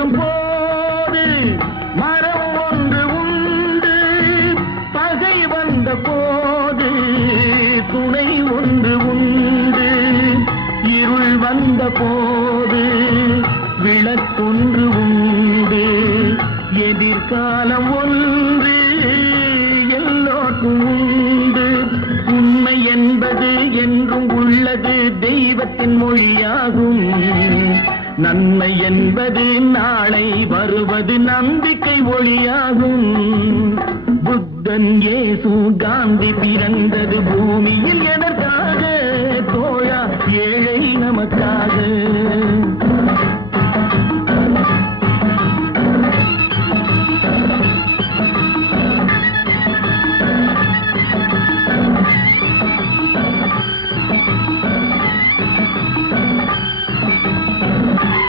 தோன்றும் போது மரம் ஒன்று உண்டு, பகை வந்த போது துணை ஒன்று உண்டு, இருள் வந்த போது விளக்கொன்று உண்டு, எதிர்காலம் ஒன்று எல்லோருக்கும் உண்டு. உண்மை என்பது என்றும் உள்ளது, தெய்வத்தின் மொழியாகும். நன்மை என்பது நாளை வருவது, நம்பிக்கை ஒளியாகும். புத்தன், இயேசு, காந்தி பிறந்தது பூமியில் எதற்காக? தோழா, ஏழை நமக்காக.